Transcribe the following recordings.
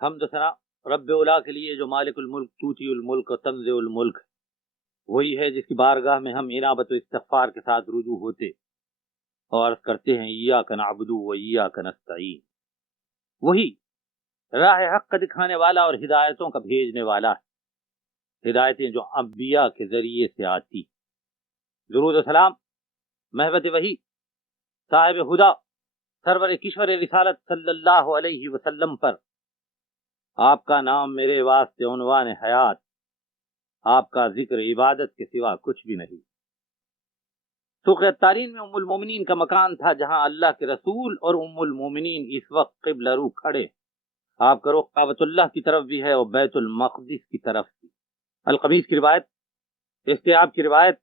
حمد و ثنا رب اولا کے لیے جو مالک الملک توتی الملک تنزع الملک، وہی ہے جس کی بارگاہ میں ہم انابت و استغفار کے ساتھ رجوع ہوتے اور عرض کرتے ہیں ایاک نعبد و ایاک نستعین۔ وہی راہ حق کا دکھانے والا اور ہدایتوں کا بھیجنے والا ہے، ہدایتیں جو انبیاء کے ذریعے سے آتی۔ درود و سلام محبت وحی صاحب خدا سرور کشور رسالت صلی اللہ علیہ وسلم پر۔ آپ کا نام میرے واسطے عنوان حیات، آپ کا ذکر عبادت کے سوا کچھ بھی نہیں۔ سوق تارین میں ام المومنین کا مکان تھا، جہاں اللہ کے رسول اور ام المومنین اس وقت قبلہ رو کھڑے۔ آپ کا رخ کعبۃ اللہ کی طرف بھی ہے اور بیت المقدس کی طرف بھی۔ القمیص کی روایت، استیاب کی روایت،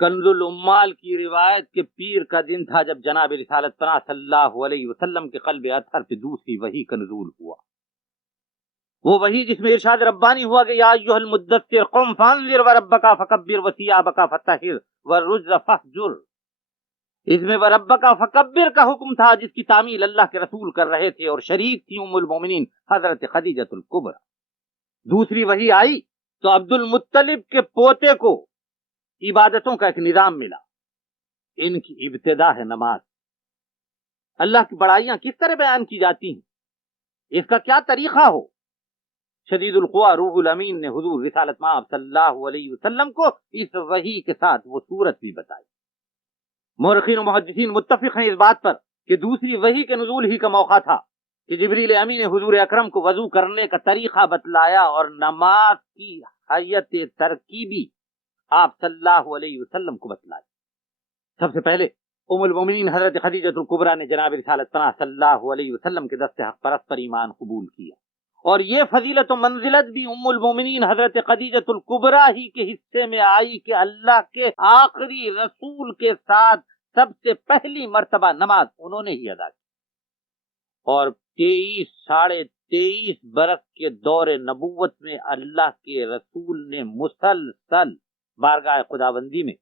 کنز العمال کی روایت کہ پیر کا دن تھا جب جناب رسالت پناہ صلی اللہ علیہ وسلم کے قلب اطہر پہ دوسری وحی کا نزول ہوا، وہ وحی جس میں ارشاد ربانی ہوا کہ یا ایھا المدثر قم فانذر وربک فکبر وثیابک فطہر والرجز فاہجر۔ اس میں وربک فکبر کا حکم تھا، جس کی تعمیل اللہ کے رسول کر رہے تھے، اور شریک تھی ام المومنین حضرت خدیجۃ الکبریٰ۔ دوسری وحی آئی تو عبد المطلب کے پوتے کو عبادتوں کا ایک نظام ملا۔ ان کی ابتدا ہے نماز۔ اللہ کی بڑائیاں کس طرح بیان کی جاتی ہیں، اس کا کیا طریقہ ہو۔ شدید القویٰ روح الامین نے حضور رسالت مآب صلی اللہ علیہ وسلم کو اس وحی کے ساتھ وہ صورت بھی بتائی۔ مورخین و محدثین متفق ہیں اس بات پر کہ دوسری وحی کے نزول ہی کا موقع تھا کہ جبریل امین نے حضور اکرم کو وضو کرنے کا طریقہ بتلایا اور نماز کی حیت ترکیبی آپ صلی اللہ علیہ وسلم کو بتلائی۔ سب سے پہلے ام المومنین حضرت خدیجۃ الکبریٰ نے جناب رسالت پناہ صلی اللہ علیہ وسلم کے دست حق پرست پر ایمان قبول کیا، اور یہ فضیلت و منزلت بھی ام المومنین حضرت خدیجۃ الکبریٰ ہی کے حصے میں آئی کہ اللہ کے آخری رسول کے ساتھ سب سے پہلی مرتبہ نماز انہوں نے ہی ادا کی، اور 23 برس کے دور نبوت میں اللہ کے رسول نے مسلسل بارگاہ خداوندی میں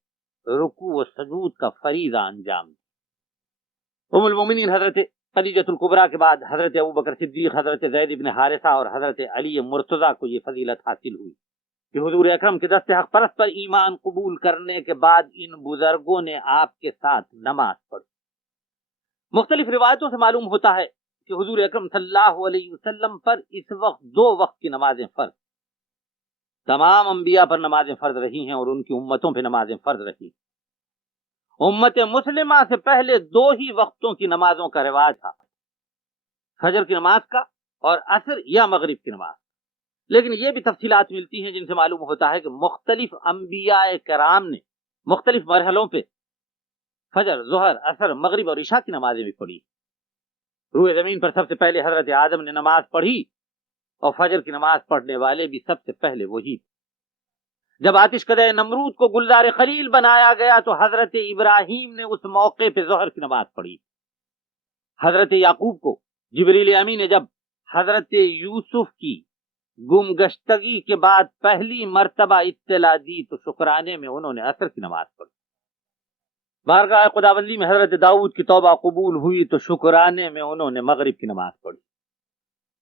رکوع و سجود کا فریضہ انجام دیا۔ ام المومنین حضرت خدیجۃ الکبریٰ کے بعد حضرت ابوبکر صدیق، حضرت زید بن حارثہ اور حضرت علی مرتضیٰ کو یہ فضیلت حاصل ہوئی کہ حضور اکرم کے دست حق پرست پر ایمان قبول کرنے کے بعد ان بزرگوں نے آپ کے ساتھ نماز پڑھی۔ مختلف روایتوں سے معلوم ہوتا ہے کہ حضور اکرم صلی اللہ علیہ وسلم پر اس وقت 2 وقت کی نمازیں فرض، تمام انبیاء پر نمازیں فرض رہی ہیں اور ان کی امتوں پہ نمازیں فرض رہی۔ امت مسلمہ سے پہلے 2 ہی وقتوں کی نمازوں کا رواج تھا، فجر کی نماز کا اور عصر یا مغرب کی نماز۔ لیکن یہ بھی تفصیلات ملتی ہیں جن سے معلوم ہوتا ہے کہ مختلف انبیاء کرام نے مختلف مرحلوں پہ فجر، ظہر، عصر، مغرب اور عشاء کی نمازیں بھی پڑھی۔ روئے زمین پر سب سے پہلے حضرت آدم نے نماز پڑھی، اور فجر کی نماز پڑھنے والے بھی سب سے پہلے وہی۔ جب آتش کدہ نمرود کو گلزار خلیل بنایا گیا تو حضرت ابراہیم نے اس موقع پہ ظہر کی نماز پڑھی۔ حضرت یعقوب کو جبریل امین نے جب حضرت یوسف کی گمگشتگی کے بعد پہلی مرتبہ اطلاع دی تو شکرانے میں انہوں نے عصر کی نماز پڑھی۔ بارگاہ خداوندی میں حضرت داؤد کی توبہ قبول ہوئی تو شکرانے میں انہوں نے مغرب کی نماز پڑھی،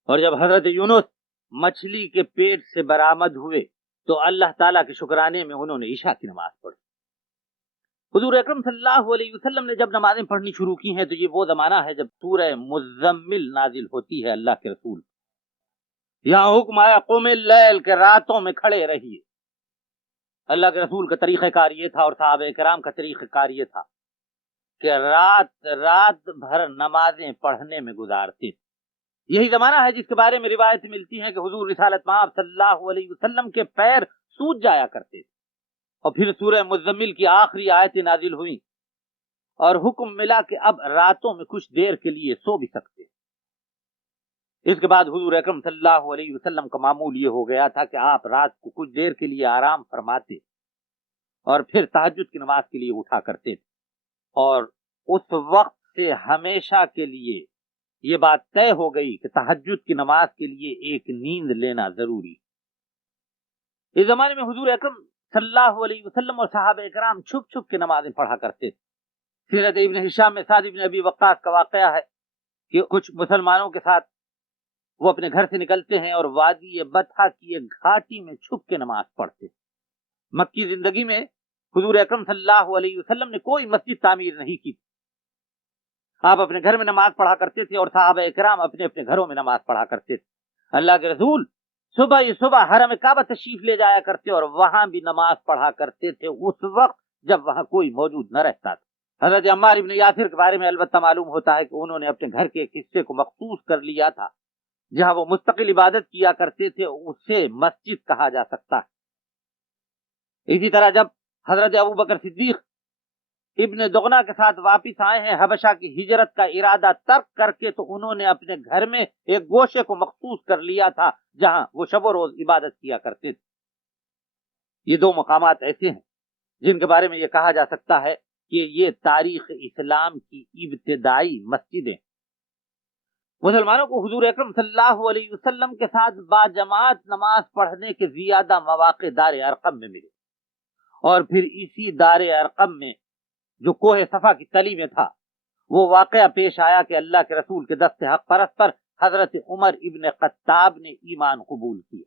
اور جب حضرت یونس مچھلی کے پیٹ سے برآمد ہوئے تو اللہ تعالیٰ کے شکرانے میں انہوں نے عشاء کی نماز پڑھی۔ حضور اکرم صلی اللہ علیہ وسلم نے جب نمازیں پڑھنی شروع کی ہیں تو یہ وہ زمانہ ہے جب سورہ مزمل نازل ہوتی ہے۔ اللہ کے رسول یہاں حکم آیا قم اللیل کہ راتوں میں کھڑے رہیے۔ اللہ کے رسول کا طریقہ کار یہ تھا اور صحابہ کرام کا طریقہ کار یہ تھا کہ رات بھر نمازیں پڑھنے میں گزارتے۔ یہی زمانہ ہے جس کے بارے میں روایت ملتی ہیں کہ حضور رسالت مآب صلی اللہ علیہ وسلم کے پیر سوج جایا کرتے تھے، اور پھر سورہ مزمل کی آخری آیتیں نازل ہوئیں اور حکم ملا کہ اب راتوں میں کچھ دیر کے لیے سو بھی سکتے۔ اس کے بعد حضور اکرم صلی اللہ علیہ وسلم کا معمول یہ ہو گیا تھا کہ آپ رات کو کچھ دیر کے لیے آرام فرماتے اور پھر تہجد کی نماز کے لیے اٹھا کرتے تھے، اور اس وقت سے ہمیشہ کے لیے یہ بات طے ہو گئی کہ تہجد کی نماز کے لیے ایک نیند لینا ضروری۔ اس زمانے میں حضور اکرم صلی اللہ علیہ وسلم اور صحابہ کرام چھپ چھپ کے نمازیں پڑھا کرتے تھے۔ سیرت ابن ہشام میں سعد ابن ابی وقاص کا واقعہ ہے کہ کچھ مسلمانوں کے ساتھ وہ اپنے گھر سے نکلتے ہیں اور وادی بطحا کی ایک گھاٹی میں چھپ کے نماز پڑھتے. مکی زندگی میں حضور اکرم صلی اللہ علیہ وسلم نے کوئی مسجد تعمیر نہیں کی. آپ اپنے گھر میں نماز پڑھا کرتے تھے اور صحابہ کرام اپنے اپنے گھروں میں نماز پڑھا کرتے تھے. اللہ کے رسول صبح ہی صبح حرم کعبہ تشریف لے جایا کرتے اور وہاں بھی نماز پڑھا کرتے تھے اس وقت جب وہاں کوئی موجود نہ رہتا تھا. حضرت عمار ابن یاسر کے بارے میں البتہ معلوم ہوتا ہے کہ انہوں نے اپنے گھر کے ایک حصے کو مخصوص کر لیا تھا جہاں وہ مستقل عبادت کیا کرتے تھے, اسے مسجد کہا جا سکتا ہے. اسی طرح جب حضرت ابوبکر صدیق ابن دغنا کے ساتھ واپس آئے ہیں حبشہ کی ہجرت کا ارادہ ترک کر کے, تو انہوں نے اپنے گھر میں ایک گوشے کو مخصوص کر لیا تھا جہاں وہ شب و روز عبادت کیا کرتے تھے. یہ دو مقامات ایسے ہیں جن کے بارے میں یہ کہا جا سکتا ہے کہ یہ تاریخ اسلام کی ابتدائی مسجدیں. مسلمانوں کو حضور اکرم صلی اللہ علیہ وسلم کے ساتھ باجماعت نماز پڑھنے کے زیادہ مواقع دار ارقم میں ملے, اور پھر اسی دار ارقم میں جو کوہ صفا کی تلی میں تھا وہ واقعہ پیش آیا کہ اللہ کے رسول کے دست حق پرست پر حضرت عمر ابن خطاب نے ایمان قبول کیا.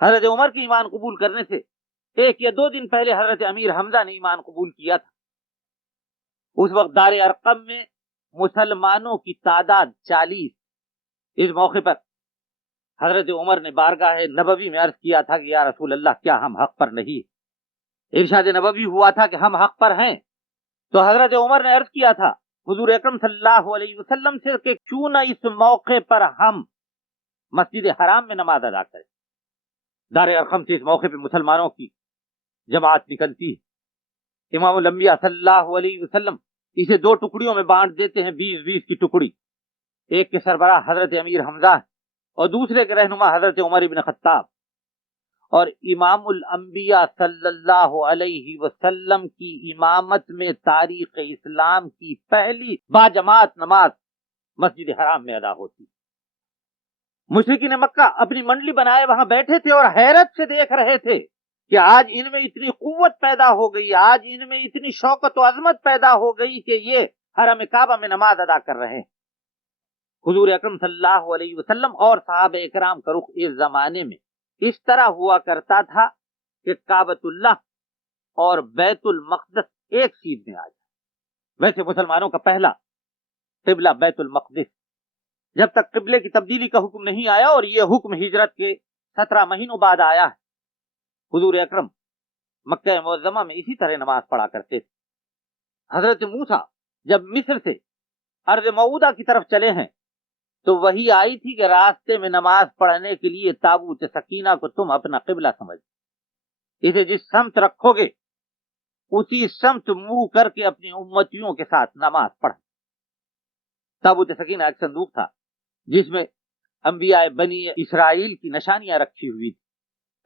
حضرت عمر کے ایمان قبول کرنے سے 1 یا 2 دن پہلے حضرت امیر حمزہ نے ایمان قبول کیا تھا. اس وقت دار ارقم میں مسلمانوں کی تعداد 40. اس موقع پر حضرت عمر نے بارگاہ نبوی میں عرض کیا تھا کہ یا رسول اللہ, کیا ہم حق پر نہیں؟ ارشاد نبوی ہوا تھا کہ ہم حق پر ہیں. تو حضرت عمر نے عرض کیا تھا حضور اکرم صلی اللہ علیہ وسلم سے کہ کیوں نہ اس موقع پر ہم مسجد حرام میں نماز ادا کریں. دار ارقم سے اس موقع پہ مسلمانوں کی جماعت نکلتی ہے. امام الانبیاء صلی اللہ علیہ وسلم اسے 2 ٹکڑیوں میں بانٹ دیتے ہیں, 20-20 کی ٹکڑی. ایک کے سربراہ حضرت امیر حمزہ اور دوسرے کے رہنما حضرت عمر ابن خطاب. اور امام الانبیاء صلی اللہ علیہ وسلم کی امامت میں تاریخ اسلام کی پہلی باجماعت نماز مسجد حرام میں ادا ہوتی. مشرکین مکہ اپنی منڈلی بنائے وہاں بیٹھے تھے اور حیرت سے دیکھ رہے تھے کہ آج ان میں اتنی قوت پیدا ہو گئی, آج ان میں اتنی شوکت و عظمت پیدا ہو گئی کہ یہ حرم کعبہ میں نماز ادا کر رہے ہیں. حضور اکرم صلی اللہ علیہ وسلم اور صحابہ اکرام کا رخ اس زمانے میں اس طرح ہوا کرتا تھا کہ کعبۃ اللہ اور بیت المقدس ایک سیدھ میں آ جائے. ویسے مسلمانوں کا پہلا قبلہ بیت المقدس, جب تک قبلے کی تبدیلی کا حکم نہیں آیا, اور یہ حکم ہجرت کے 17 مہینوں بعد آیا ہے. حضور اکرم مکہ معظمہ میں اسی طرح نماز پڑھا کرتے تھے. حضرت موسیٰ جب مصر سے ارض موعودہ کی طرف چلے ہیں تو وہی آئی تھی کہ راستے میں نماز پڑھنے کے لیے تابوت سکینہ کو تم اپنا قبلہ سمجھ, اسے جس سمت رکھو گے اسی سمت منہ کر کے اپنی امتیوں کے ساتھ نماز پڑھ. تابوت سکینہ ایک صندوق تھا جس میں انبیاء بنی اسرائیل کی نشانیاں رکھی ہوئی تھی.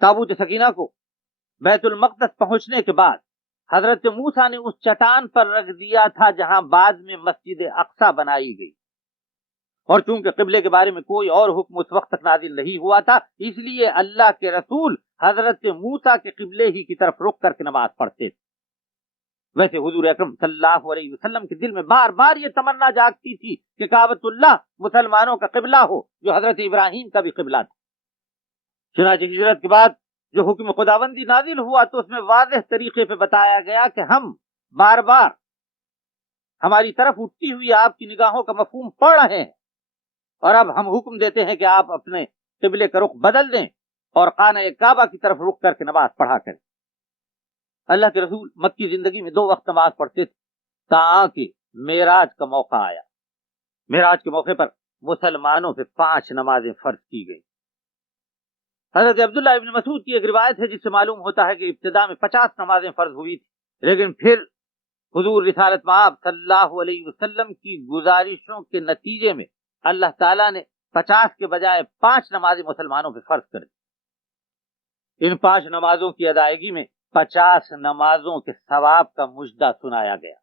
تابوت سکینہ کو بیت المقدس پہنچنے کے بعد حضرت موسیٰ نے اس چٹان پر رکھ دیا تھا جہاں بعد میں مسجد اقصی بنائی گئی. اور چونکہ قبلے کے بارے میں کوئی اور حکم اس وقت تک نازل نہیں ہوا تھا, اس لیے اللہ کے رسول حضرت موسیٰ کے قبلے ہی کی طرف رخ کر کے نماز پڑھتے تھے. ویسے حضور اکرم صلی اللہ علیہ وسلم کے دل میں بار بار یہ تمنا جاگتی تھی کہ کعبۃ اللہ مسلمانوں کا قبلہ ہو, جو حضرت ابراہیم کا بھی قبلہ تھا. چنانچہ ہجرت کے بعد جو حکم خداوندی نازل ہوا تو اس میں واضح طریقے پہ بتایا گیا کہ ہم بار بار ہماری طرف اٹھتی ہوئی آپ کی نگاہوں کا مفہوم پڑھ رہے ہیں, اور اب ہم حکم دیتے ہیں کہ آپ اپنے قبلے کا رخ بدل دیں اور خانہ کعبہ کی طرف رخ کر کے نماز پڑھا کریں. اللہ کے رسول مکی زندگی میں 2 وقت نماز پڑھتے تھے تاکہ معراج کا موقع آیا. معراج کے موقع پر مسلمانوں پہ 5 نمازیں فرض کی گئی. حضرت عبداللہ ابن مسعود کی ایک روایت ہے جس سے معلوم ہوتا ہے کہ ابتدا میں 50 نمازیں فرض ہوئی تھی, لیکن پھر حضور رسالت مآب صلی اللہ علیہ وسلم کی گزارشوں کے نتیجے میں اللہ تعالیٰ نے 50 کے بجائے 5 نمازیں مسلمانوں پہ فرض کر دی. ان 5 نمازوں کی ادائیگی میں 50 نمازوں کے ثواب کا مژدہ سنایا گیا.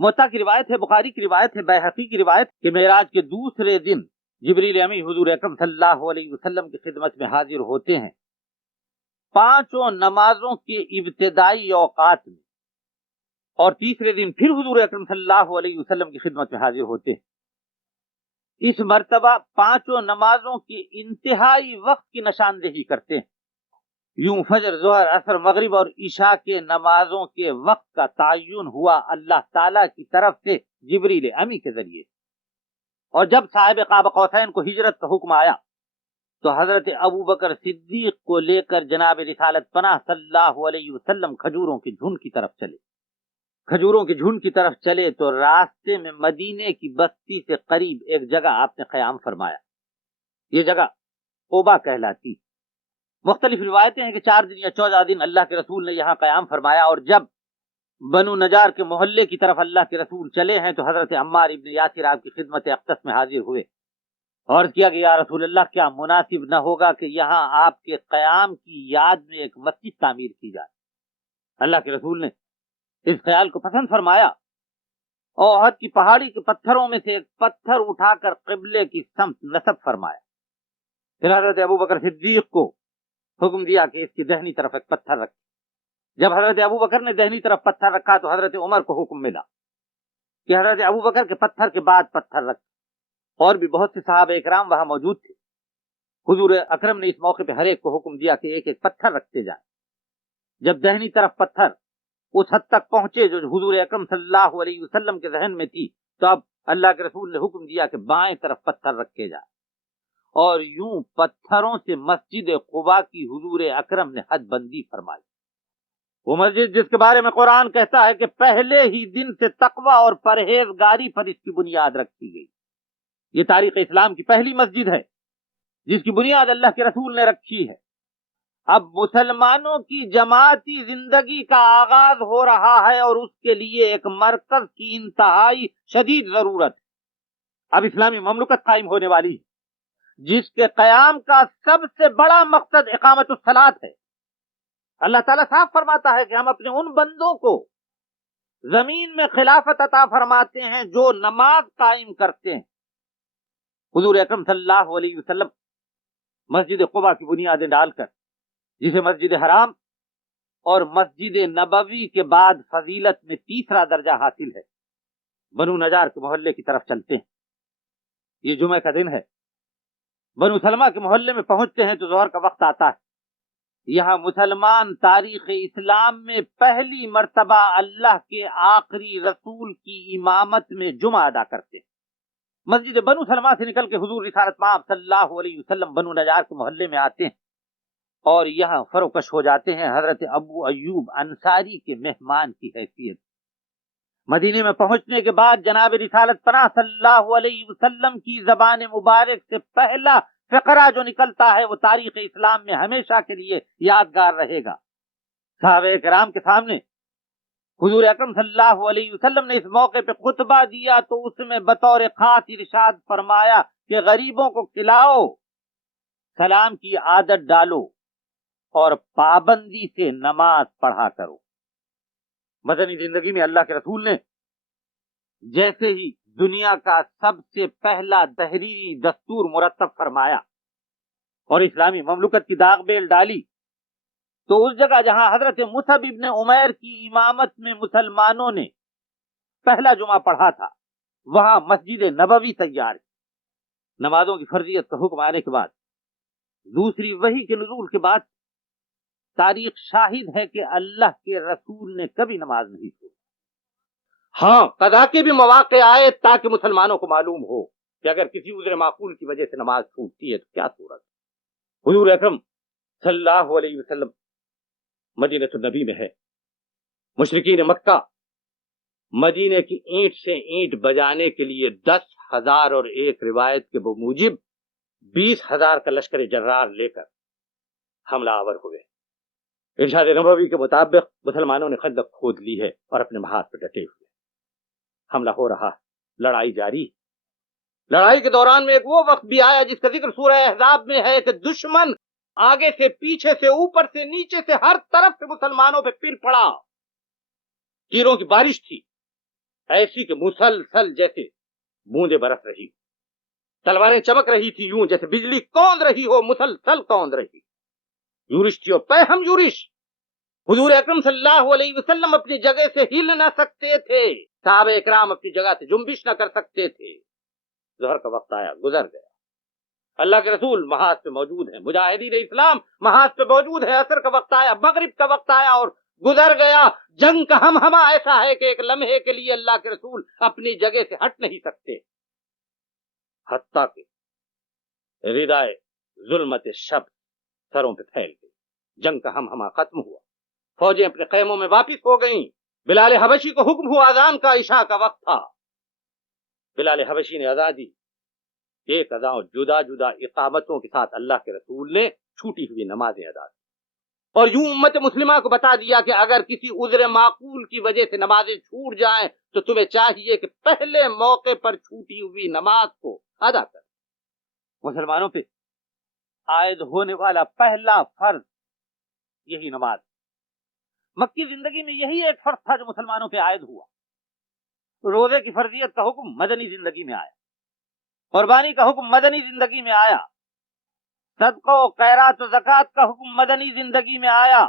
موطا کی روایت ہے, بخاری کی روایت ہے, بیہقی کی روایت کہ معراج کے دوسرے دن جبریل امی حضور اکرم صلی اللہ علیہ وسلم کی خدمت میں حاضر ہوتے ہیں 5 نمازوں کے ابتدائی اوقات میں, اور تیسرے دن پھر حضور اکرم صلی اللہ علیہ وسلم کی خدمت میں حاضر ہوتے ہیں. اس مرتبہ پانچوں نمازوں کی انتہائی وقت کی نشاندہی کرتے ہیں. یوں فجر، ظہر، عصر، مغرب اور عشاء کے نمازوں کے وقت کا تعین ہوا اللہ تعالیٰ کی طرف سے جبریل امی کے ذریعے. اور جب صاحب قاب قوسین کو ہجرت کا حکم آیا تو حضرت ابو بکر صدیق کو لے کر جناب رسالت پناہ صلی اللہ علیہ وسلم کھجوروں کے جھنڈ کی طرف چلے. کھجوروں کے جھنڈ کی طرف چلے تو راستے میں مدینے کی بستی سے قریب ایک جگہ آپ نے قیام فرمایا. یہ جگہ قباء کہلاتی. مختلف روایتیں ہیں کہ 4 دن یا 14 دن اللہ کے رسول نے یہاں قیام فرمایا. اور جب بنو نجار کے محلے کی طرف اللہ کے رسول چلے ہیں تو حضرت عمار ابن یاسر آپ کی خدمت اقدس میں حاضر ہوئے اور کیا کہ یا رسول اللہ، کیا مناسب نہ ہوگا کہ یہاں آپ کے قیام کی یاد میں ایک مسجد تعمیر کی جائے. اللہ کے رسول نے اس خیال کو پسند فرمایا اور احد کی پہاڑی کے پتھروں میں سے ایک پتھر اٹھا کر قبلے کی سمت نصب فرمایا. پھر حضرت ابو بکر صدیق کو حکم دیا کہ اس کی دہنی طرف ایک پتھر رکھے. جب حضرت ابو بکر نے دہنی طرف پتھر رکھا تو حضرت عمر کو حکم ملا کہ حضرت ابو بکر کے پتھر کے بعد پتھر رکھے. اور بھی بہت سے صحابہ اکرام وہاں موجود تھے. حضور اکرم نے اس موقع پہ ہر ایک کو حکم دیا کہ ایک ایک پتھر رکھتے جائیں. جب دہنی طرف پتھر اس حد تک پہنچے جو حضور اکرم صلی اللہ علیہ وسلم کے ذہن میں تھی تو اب اللہ کے رسول نے حکم دیا کہ بائیں طرف پتھر رکھے جائیں. اور یوں پتھروں سے مسجد قباء کی حضور اکرم نے حد بندی فرمائی. وہ مسجد جس کے بارے میں قرآن کہتا ہے کہ پہلے ہی دن سے تقوی اور پرہیزگاری پر اس کی بنیاد رکھی گئی. یہ تاریخ اسلام کی پہلی مسجد ہے جس کی بنیاد اللہ کے رسول نے رکھی ہے. اب مسلمانوں کی جماعتی زندگی کا آغاز ہو رہا ہے اور اس کے لیے ایک مرکز کی انتہائی شدید ضرورت ہے. اب اسلامی مملکت قائم ہونے والی ہے جس کے قیام کا سب سے بڑا مقصد اقامت الصلاۃ ہے. اللہ تعالیٰ صاف فرماتا ہے کہ ہم اپنے ان بندوں کو زمین میں خلافت عطا فرماتے ہیں جو نماز قائم کرتے ہیں. حضور اکرم صلی اللہ علیہ وسلم مسجد قباء کی بنیادیں ڈال کر، جسے مسجد حرام اور مسجد نبوی کے بعد فضیلت میں تیسرا درجہ حاصل ہے، بنو نجار کے محلے کی طرف چلتے ہیں. یہ جمعہ کا دن ہے. بنو سلمہ کے محلے میں پہنچتے ہیں تو ظہر کا وقت آتا ہے. یہاں مسلمان تاریخ اسلام میں پہلی مرتبہ اللہ کے آخری رسول کی امامت میں جمعہ ادا کرتے ہیں. مسجد بنو سلمہ سے نکل کے حضور رسالت مآب صلی اللہ علیہ وسلم بنو نجار کے محلے میں آتے ہیں اور یہاں فروکش ہو جاتے ہیں حضرت ابو ایوب انصاری کے مہمان کی حیثیت. مدینے میں پہنچنے کے بعد جناب رسالت پناہ صلی اللہ علیہ وسلم کی زبان مبارک سے پہلا فقرہ جو نکلتا ہے وہ تاریخ اسلام میں ہمیشہ کے لیے یادگار رہے گا. صحابہ کرام کے سامنے حضور اکرم صلی اللہ علیہ وسلم نے اس موقع پہ خطبہ دیا تو اس میں بطور خاص ارشاد فرمایا کہ غریبوں کو کھلاؤ، سلام کی عادت ڈالو اور پابندی سے نماز پڑھا کرو. مدنی زندگی میں اللہ کے رسول نے جیسے ہی دنیا کا سب سے پہلا تحریری دستور مرتب فرمایا اور اسلامی مملکت کی داغ بیل ڈالی تو اس جگہ جہاں حضرت مصعب ابن عمیر کی امامت میں مسلمانوں نے پہلا جمعہ پڑھا تھا وہاں مسجد نبوی تیار ہے. نمازوں کی فرضیت کا حکم آنے کے بعد دوسری وحی کے نزول کے بعد تاریخ شاہد ہے کہ اللہ کے رسول نے کبھی نماز نہیں چھوڑی. ہاں، قضا کے بھی مواقع آئے تاکہ مسلمانوں کو معلوم ہو کہ اگر کسی عذر معقول کی وجہ سے نماز چھوٹتی ہے تو کیا صورت. حضور اکرم صلی اللہ علیہ وسلم مدینہ النبی میں ہے. مشرکین مکہ مدینے کی اینٹ سے اینٹ بجانے کے لیے 10,000 اور ایک روایت کے بموجب 20,000 کا لشکر جرار لے کر حملہ آور ہوئے. ارشاد نبوی کے مطابق مسلمانوں نے خندق کھود لی ہے اور اپنے محاذ پر ڈٹے ہوئے. حملہ ہو رہا، لڑائی جاری. لڑائی کے دوران میں ایک وہ وقت بھی آیا جس کا ذکر سورہ احزاب میں ہے کہ دشمن آگے سے، پیچھے سے، اوپر سے، نیچے سے، ہر طرف سے مسلمانوں پہ پھر پڑا. تیروں کی بارش تھی ایسی کہ مسلسل جیسے بوندیں برس رہی، تلواریں چمک رہی تھی یوں جیسے بجلی کوند رہی ہو، مسلسل کوند رہی. یورش تھی اور پہ ہم یورش. حضور اکرم صلی اللہ علیہ وسلم اپنی جگہ سے ہل نہ سکتے تھے، صحابہ اکرام اپنی جگہ سے جنبش نہ کر سکتے تھے. ظہر کا وقت آیا، گزر گیا۔ اللہ کے رسول محاذ پہ موجود ہیں، مجاہدین اسلام محاذ پہ موجود ہے، عصر کا وقت آیا، مغرب کا وقت آیا اور گزر گیا۔ جنگ کا ہمہمہ ایسا ہے کہ ایک لمحے کے لیے اللہ کے رسول اپنی جگہ سے ہٹ نہیں سکتے، حتیٰ کہ ردائے ظلمت شب سروں پہ پھیل گئی۔ جنگ کا ہمہمہ ختم ہوا، فوجیں اپنے خیموں میں واپس ہو گئیں۔ بلال حبشی کو حکم ہوا، اذان کا عشاء کا وقت تھا، بلال حبشی نے اذان دی۔ ایک اذان جدا جدا اقامتوں کے ساتھ اللہ کے رسول نے چھوٹی ہوئی نمازیں ادا کی اور یوں امت مسلمہ کو بتا دیا کہ اگر کسی عذر معقول کی وجہ سے نمازیں چھوٹ جائیں تو تمہیں چاہیے کہ پہلے موقع پر چھوٹی ہوئی نماز کو ادا کر۔ مسلمانوں پہ عائد ہونے والا پہلا فرض یہی نماز۔ مکی زندگی میں یہی ایک فرض تھا جو مسلمانوں پہ عائد ہوا۔ روزے کی فرضیت کا حکم مدنی زندگی میں آیا، قربانی کا حکم مدنی زندگی میں آیا، صدقہ و خیرات و زکوٰۃ کا حکم مدنی زندگی میں آیا،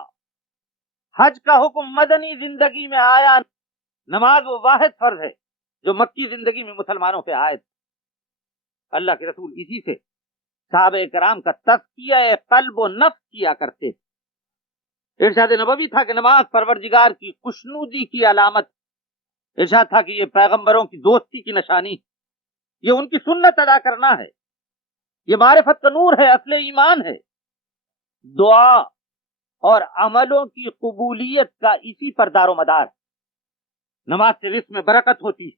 حج کا حکم مدنی زندگی میں آیا۔ نماز وہ واحد فرض ہے جو مکی زندگی میں مسلمانوں پہ عائد۔ اللہ کے رسول اسی سے صحابہ کرام کا تزکیہ قلب و نفس کیا کرتے تھے۔ ارشاد نبوی تھا کہ نماز پروردگار کی خوشنودی کی علامت، ارشاد تھا کہ یہ پیغمبروں کی دوستی کی نشانی، یہ ان کی سنت ادا کرنا ہے، یہ معرفت کا نور ہے، اصل ایمان ہے۔ دعا اور عملوں کی قبولیت کا اسی پر دار و مدار۔ نماز سے رزق میں برکت ہوتی ہے۔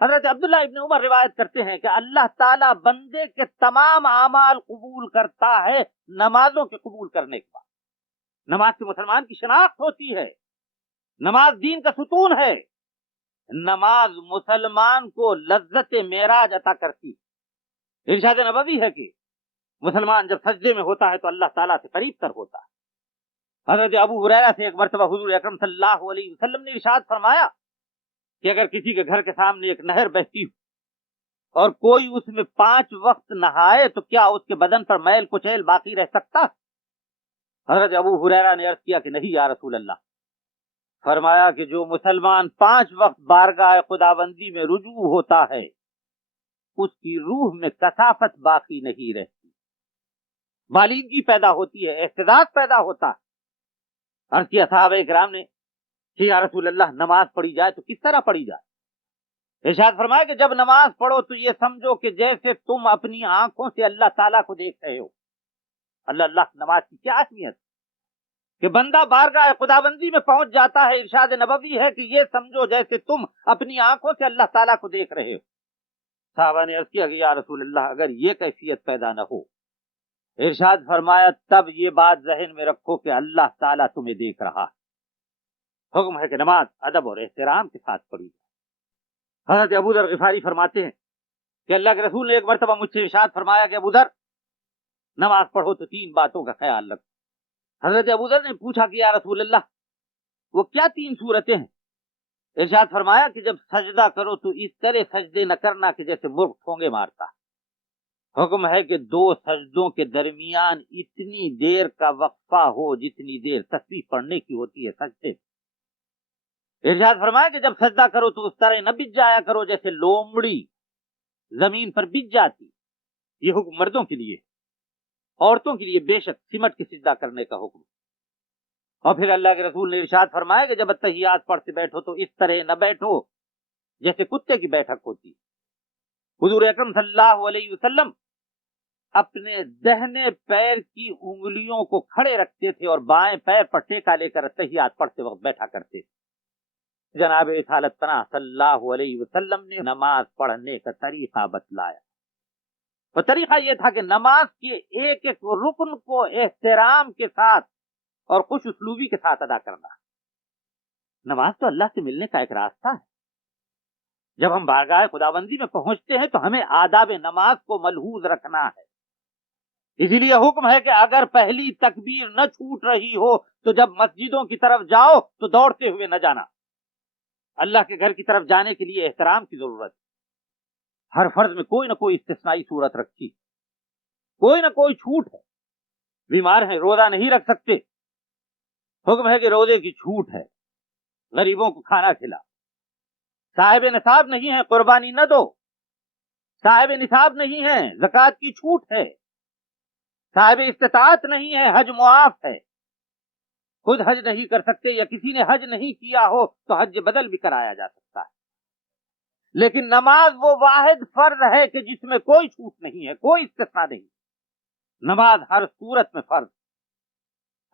حضرت عبداللہ ابن عمر روایت کرتے ہیں کہ اللہ تعالیٰ بندے کے تمام اعمال قبول کرتا ہے نمازوں کے قبول کرنے کے بعد۔ نماز سے مسلمان کی شناخت ہوتی ہے، نماز دین کا ستون ہے، نماز مسلمان کو لذت معراج عطا کرتی ہے۔ ارشاد نبوی ہے کہ مسلمان جب سجدے میں ہوتا ہے تو اللہ تعالیٰ سے قریب تر ہوتا ہے۔ حضرت ابو ہریرہ سے ایک مرتبہ حضور اکرم صلی اللہ علیہ وسلم نے ارشاد فرمایا کہ اگر کسی کے گھر کے سامنے ایک نہر بہتی ہو اور کوئی اس میں 5 وقت نہائے تو کیا اس کے بدن پر میل کچیل باقی رہ سکتا؟ حضرت ابو ہریرہ نے عرض کیا کہ نہیں یا رسول اللہ۔ فرمایا کہ جو مسلمان 5 وقت بارگاہ خداوندی میں رجوع ہوتا ہے اس کی روح میں کثافت باقی نہیں رہتی، بالغگی پیدا ہوتی ہے، احتجاج پیدا ہوتا ہے۔ عرض کیا صحابہ کرام نے کہ یا رسول اللہ نماز پڑھی جائے تو کس طرح پڑھی جائے؟ ارشاد فرمایا کہ جب نماز پڑھو تو یہ سمجھو کہ جیسے تم اپنی آنکھوں سے اللہ تعالیٰ کو دیکھ رہے ہو۔ اللہ نماز کی کیا اہمیت کہ بندہ بارگاہ خداوندی میں پہنچ جاتا ہے۔ ارشاد نبوی ہے کہ یہ سمجھو جیسے تم اپنی آنکھوں سے اللہ تعالیٰ کو دیکھ رہے ہو۔ صحابہ نے عرض کیا کہ یا رسول اللہ اگر یہ کیفیت پیدا نہ ہو، ارشاد فرمایا تب یہ بات ذہن میں رکھو کہ اللہ تعالیٰ تمہیں دیکھ رہا ہے۔ حکم ہے کہ نماز ادب اور احترام کے ساتھ پڑھی جائے۔ حضرت ابو ذر غفاری فرماتے ہیں کہ اللہ کے رسول نے ایک مرتبہ مجھ سے ارشاد فرمایا کہ ابو ذر نماز پڑھو تو 3 باتوں کا خیال رکھو۔ حضرت ابو ذر نے پوچھا کہ یا رسول اللہ وہ کیا 3 صورتیں ہیں؟ ارشاد فرمایا کہ جب سجدہ کرو تو اس طرح سجدے نہ کرنا کہ جیسے مرغ ٹھونگے مارتا۔ حکم ہے کہ 2 سجدوں کے درمیان اتنی دیر کا وقفہ ہو جتنی دیر تسبیح پڑھنے کی ہوتی ہے سجدے۔ ارشاد فرمایا کہ جب سجدہ کرو تو اس طرح نہ بچ جایا کرو جیسے لومڑی زمین پر بچ جاتی۔ یہ حکم مردوں کے لیے، عورتوں کے لیے بے شک سمٹ کے سجدہ کرنے کا حکم۔ اور پھر اللہ کے رسول نے ارشاد فرمایا کہ جب اتحیات پڑھتے بیٹھو تو اس طرح نہ بیٹھو جیسے کتے کی بیٹھک ہوتی۔ حضور اکرم صلی اللہ علیہ وسلم اپنے دہنے پیر کی انگلیوں کو کھڑے رکھتے تھے اور بائیں پیر پر ٹیکا لے کر اتحیات پڑھتے وقت بیٹھا کرتے تھے۔ جناب رسالت پناہ صلی اللہ علیہ وسلم نے نماز پڑھنے کا طریقہ بتلایا، اور طریقہ یہ تھا کہ نماز کے ایک ایک رکن کو احترام کے ساتھ اور خوش اسلوبی کے ساتھ ادا کرنا۔ نماز تو اللہ سے ملنے کا ایک راستہ ہے۔ جب ہم بارگاہ خداوندی میں پہنچتے ہیں تو ہمیں آداب نماز کو ملحوظ رکھنا ہے۔ اسی لیے حکم ہے کہ اگر پہلی تکبیر نہ چھوٹ رہی ہو تو جب مسجدوں کی طرف جاؤ تو دوڑتے ہوئے نہ جانا۔ اللہ کے گھر کی طرف جانے کے لیے احترام کی ضرورت ہے۔ ہر فرض میں کوئی نہ کوئی استثنائی صورت رکھی، کوئی نہ کوئی چھوٹ ہے۔ بیمار ہیں روزہ نہیں رکھ سکتے، حکم ہے کہ روزے کی چھوٹ ہے، غریبوں کو کھانا کھلا۔ صاحب نصاب نہیں ہے قربانی نہ دو، صاحب نصاب نہیں ہے، زکوٰۃ کی چھوٹ ہے، صاحب استطاعت نہیں ہے، حج معاف ہے، خود حج نہیں کر سکتے یا کسی نے حج نہیں کیا ہو تو حج بدل بھی کرایا جا سکتا ہے، لیکن نماز وہ واحد فرض ہے کہ جس میں کوئی چھوٹ نہیں ہے، کوئی استثناء نہیں، نماز ہر صورت میں فرض۔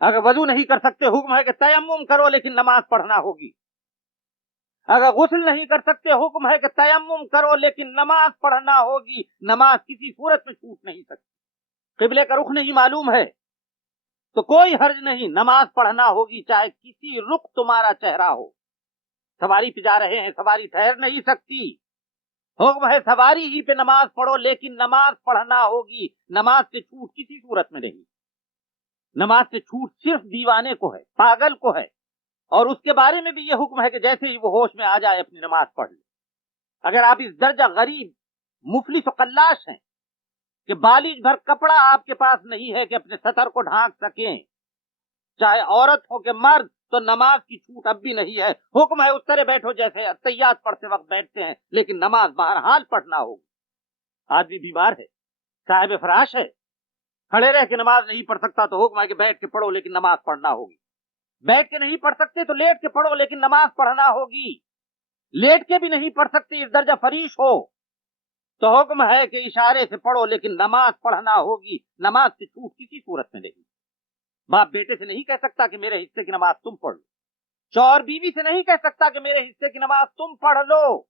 اگر وضو نہیں کر سکتے حکم ہے کہ تیمم کرو لیکن نماز پڑھنا ہوگی، اگر غسل نہیں کر سکتے حکم ہے کہ تیمم کرو لیکن نماز پڑھنا ہوگی، نماز کسی صورت میں چھوٹ نہیں سکتی۔ قبلے کا رخ نہیں معلوم ہے تو کوئی حرج نہیں، نماز پڑھنا ہوگی چاہے کسی رخ تمہارا چہرہ ہو۔ سواری پہ جا رہے ہیں، سواری ٹھہر نہیں سکتی، حکم ہے سواری ہی پہ نماز پڑھو لیکن نماز پڑھنا ہوگی، نماز سے چھوٹ کسی صورت میں نہیں۔ نماز سے چھوٹ صرف دیوانے کو ہے، پاگل کو ہے، اور اس کے بارے میں بھی یہ حکم ہے کہ جیسے ہی وہ ہوش میں آ جائے اپنی نماز پڑھ لے۔ اگر آپ اس درجہ غریب مفلس و قلاش ہیں کہ بالش بھر کپڑا آپ کے پاس نہیں ہے کہ اپنے سطر کو ڈھانک سکیں، چاہے عورت ہو کہ مرد، تو نماز کی چھوٹ اب بھی نہیں ہے، حکم ہے اس طرح بیٹھو جیسے تحیات پڑھتے وقت بیٹھتے ہیں، لیکن نماز بہرحال پڑھنا ہوگی۔ آدمی بیمار ہے، صاحب فراش ہے، کھڑے رہ کے نماز نہیں پڑھ سکتا تو حکم ہے کہ بیٹھ کے پڑھو لیکن نماز پڑھنا ہوگی۔ بیٹھ کے نہیں پڑھ سکتے تو لیٹ کے پڑھو لیکن نماز پڑھنا ہوگی۔ لیٹ کے بھی نہیں پڑھ سکتے، اس درجہ فریش ہو تو حکم ہے کہ اشارے سے پڑھو لیکن نماز پڑھنا ہوگی، نماز کی چھوٹ کسی صورت میں نہیں۔ باپ بیٹے سے نہیں کہہ سکتا کہ میرے حصے کی نماز تم پڑھ لو، شوہر بیوی سے نہیں کہہ سکتا کہ میرے حصے کی نماز تم پڑھ لو۔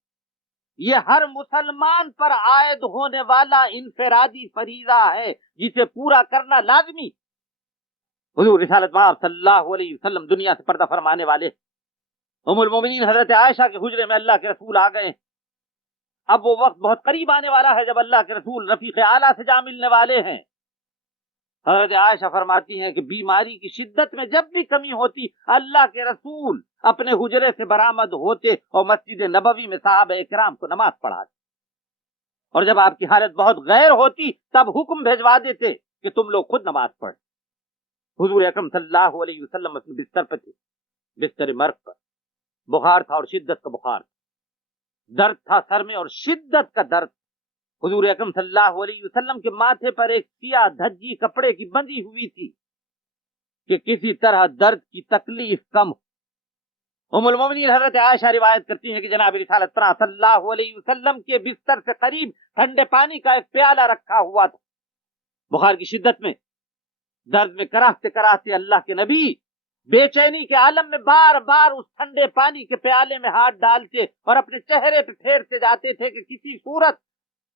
یہ ہر مسلمان پر عائد ہونے والا انفرادی فریضہ ہے جسے پورا کرنا لازمی۔ حضور رسالت مآب صلی اللہ علیہ وسلم دنیا سے پردہ فرمانے والے، ام المومنین حضرت عائشہ کے حجرے میں اللہ کے رسول آ گئے۔ اب وہ وقت بہت قریب آنے والا ہے جب اللہ کے رسول رفیق اعلیٰ سے جا ملنے والے ہیں۔ حضرت عائشہ فرماتی ہیں کہ بیماری کی شدت میں جب بھی کمی ہوتی اللہ کے رسول اپنے حجرے سے برآمد ہوتے اور مسجد نبوی میں صحابہ اکرام کو نماز پڑھاتے، اور جب آپ کی حالت بہت غیر ہوتی تب حکم بھیجوا دیتے کہ تم لوگ خود نماز پڑھ۔ حضور اکرم صلی اللہ علیہ وسلم اپنے بستر پر تھے، بستر مرگ پر، بخار تھا اور شدت کا بخار، درد تھا سر میں اور شدت کا درد۔ حضور اکرم صلی اللہ علیہ وسلم کے ماتھے پر ایک سیاہ دھجی کپڑے کی بندھی ہوئی تھی کہ کسی طرح درد کی تکلیف کم ہو۔ ام المومنین حضرت عائشہ روایت کرتی ہیں کہ جناب رسالت پناہ صلی اللہ علیہ وسلم کے بستر سے قریب ٹھنڈے پانی کا ایک پیالہ رکھا ہوا تھا۔ بخار کی شدت میں، درد میں کراہتے کراہتے اللہ کے نبی بے چینی کے عالم میں بار بار اس ٹھنڈے پانی کے پیالے میں ہاتھ ڈالتے اور اپنے چہرے پہ پھیرتے جاتے تھے کہ کسی صورت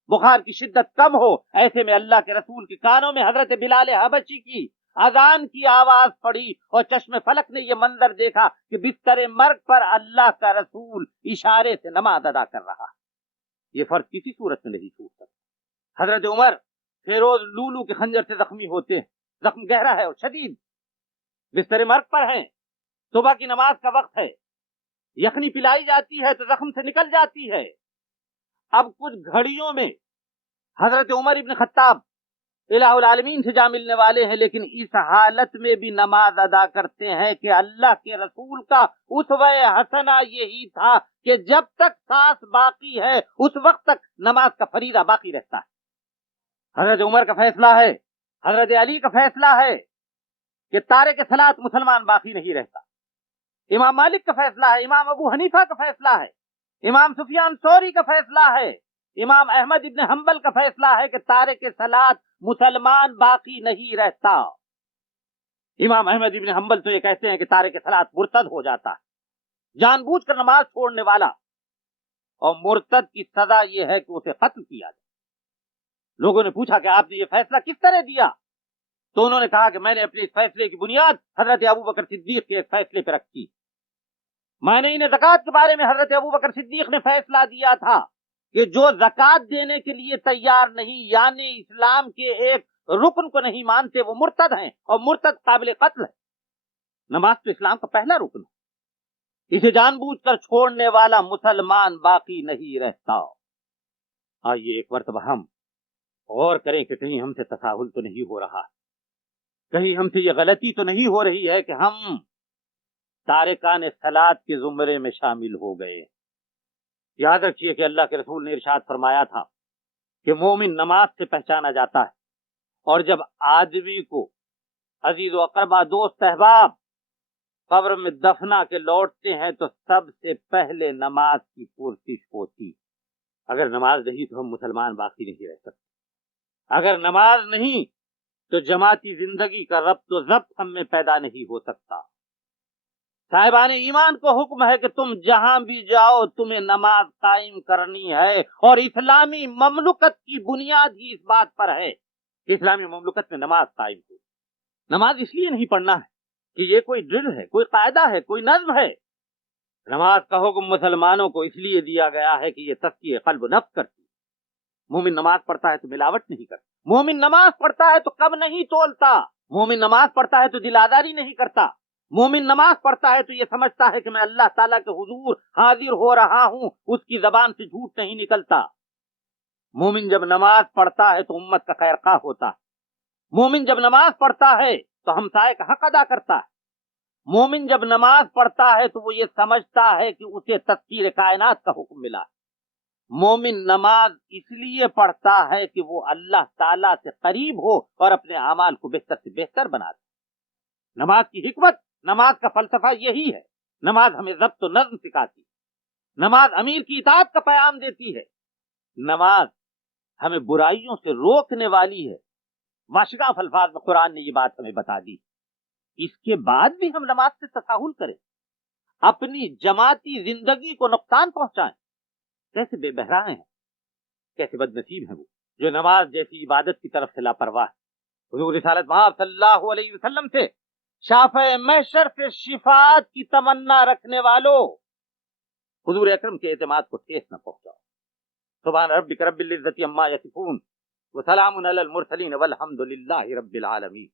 بخار کی شدت کم ہو۔ ایسے میں اللہ کے رسول کے کانوں میں حضرت بلال حبشی کی اذان کی آواز پڑی اور چشم فلک نے یہ منظر دیکھا کہ بستر مرگ پر اللہ کا رسول اشارے سے نماز ادا کر رہا۔ یہ فرض کسی صورت میں نہیں چھوٹ سکتا۔ حضرت عمر فیروز لولو کے خنجر سے زخمی ہوتے ہیں، زخم گہرا ہے اور شدید، بستر مرگ پر ہیں، صبح کی نماز کا وقت ہے، یخنی پلائی جاتی ہے تو زخم سے نکل جاتی ہے۔ اب کچھ گھڑیوں میں حضرت عمر ابن خطاب الہ العالمین سے جا ملنے والے ہیں، لیکن اس حالت میں بھی نماز ادا کرتے ہیں کہ اللہ کے رسول کا اسوہ حسنہ یہی تھا کہ جب تک سانس باقی ہے اس وقت تک نماز کا فریضہ باقی رہتا ہے۔ حضرت عمر کا فیصلہ ہے، حضرت علی کا فیصلہ ہے کہ تارک صلاۃ مسلمان باقی نہیں رہتا۔ امام مالک کا فیصلہ ہے، امام ابو حنیفہ کا فیصلہ ہے، امام سفیان ثوری کا فیصلہ ہے، امام احمد ابن حنبل کا فیصلہ ہے کہ تارک صلاۃ مسلمان باقی نہیں رہتا۔ امام احمد ابن حنبل تو یہ کہتے ہیں کہ تارک صلاۃ مرتد ہو جاتا ہے، جان بوجھ کر نماز چھوڑنے والا، اور مرتد کی سزا یہ ہے کہ اسے قتل کیا جائے۔ لوگوں نے پوچھا کہ آپ نے یہ فیصلہ کس طرح دیا؟ تو انہوں نے کہا کہ میں نے اپنے اس فیصلے کی بنیاد حضرت ابوبکر صدیق کے اس فیصلے پر رکھی۔ میں نے انہیں زکوٰۃ کے بارے میں حضرت ابوبکر صدیق نے فیصلہ دیا تھا کہ جو زکوٰۃ دینے کے لیے تیار نہیں، یعنی اسلام کے ایک رکن کو نہیں مانتے، وہ مرتد ہیں، اور مرتد قابل قتل ہے۔ نماز تو اسلام کا پہلا رکن ہے، اسے جان بوجھ کر چھوڑنے والا مسلمان باقی نہیں رہتا۔ آئیے ایک مرتبہ ہم غور کریں کہ کہیں ہم سے تساہل تو نہیں ہو رہا، کہیں ہم سے یہ غلطی تو نہیں ہو رہی ہے کہ ہم تارکان صلاۃ کے زمرے میں شامل ہو گئے۔ یاد رکھیے کہ اللہ کے رسول نے ارشاد فرمایا تھا کہ مومن نماز سے پہچانا جاتا ہے، اور جب آدمی کو عزیز و اقربا دوست احباب قبر میں دفنا کے لوٹتے ہیں تو سب سے پہلے نماز کی پرسش ہوتی۔ اگر نماز نہیں تو ہم مسلمان باقی نہیں رہ سکتے، اگر نماز نہیں تو جماعتی زندگی کا ربط و ضبط ہم میں پیدا نہیں ہو سکتا۔ صاحبان ایمان کو حکم ہے کہ تم جہاں بھی جاؤ تمہیں نماز قائم کرنی ہے، اور اسلامی مملکت کی بنیاد ہی اس بات پر ہے کہ اسلامی مملکت میں نماز قائم ہو۔ نماز اس لیے نہیں پڑھنا ہے کہ یہ کوئی ڈرل ہے، کوئی قاعدہ ہے، کوئی نظم ہے۔ نماز کا حکم مسلمانوں کو اس لیے دیا گیا ہے کہ یہ تزکیہ قلب و نفس کرتی ہے۔ مومن نماز پڑھتا ہے تو ملاوٹ نہیں کرتا، مومن نماز پڑھتا ہے تو کم نہیں تولتا، مومن نماز پڑھتا ہے تو دل آزاری نہیں کرتا، مومن نماز پڑھتا ہے تو یہ سمجھتا ہے کہ میں اللہ تعالیٰ کے حضور حاضر ہو رہا ہوں، اس کی زبان سے جھوٹ نہیں نکلتا۔ مومن جب نماز پڑھتا ہے تو امت کا خیر خواہ ہوتا ہے، مومن جب نماز پڑھتا ہے تو ہمسائے کا حق ادا کرتا ہے، مومن جب نماز پڑھتا ہے تو وہ یہ سمجھتا ہے کہ اسے تسخیر کائنات کا حکم ملا ہے۔ مومن نماز اس لیے پڑھتا ہے کہ وہ اللہ تعالیٰ سے قریب ہو اور اپنے اعمال کو بہتر سے بہتر بنا دے۔ نماز کی حکمت، نماز کا فلسفہ یہی ہے۔ نماز ہمیں ضبط و نظم سکھاتی ہے، نماز امیر کی اطاعت کا پیغام دیتی ہے، نماز ہمیں برائیوں سے روکنے والی ہے۔ واشگاف الفاظ میں قرآن نے یہ بات ہمیں بتا دی۔ اس کے بعد بھی ہم نماز سے تساہل کریں، اپنی جماعتی زندگی کو نقصان پہنچائیں، کیسے بے بہرا ہیں، کیسے بد نصیب ہیں وہ جو نماز جیسی عبادت کی طرف سے لاپرواہ ہے۔ حضور رسالت مآب صلی اللہ علیہ وسلم سے شافع محشر سے شفاعت کی تمنا رکھنے والوں، حضور اکرم کے اعتماد کو ٹھیس نہ پہنچاؤ۔ سبحان ربک رب العزت عما یصفون وسلام علی المرسلین والحمد للہ رب العالمین۔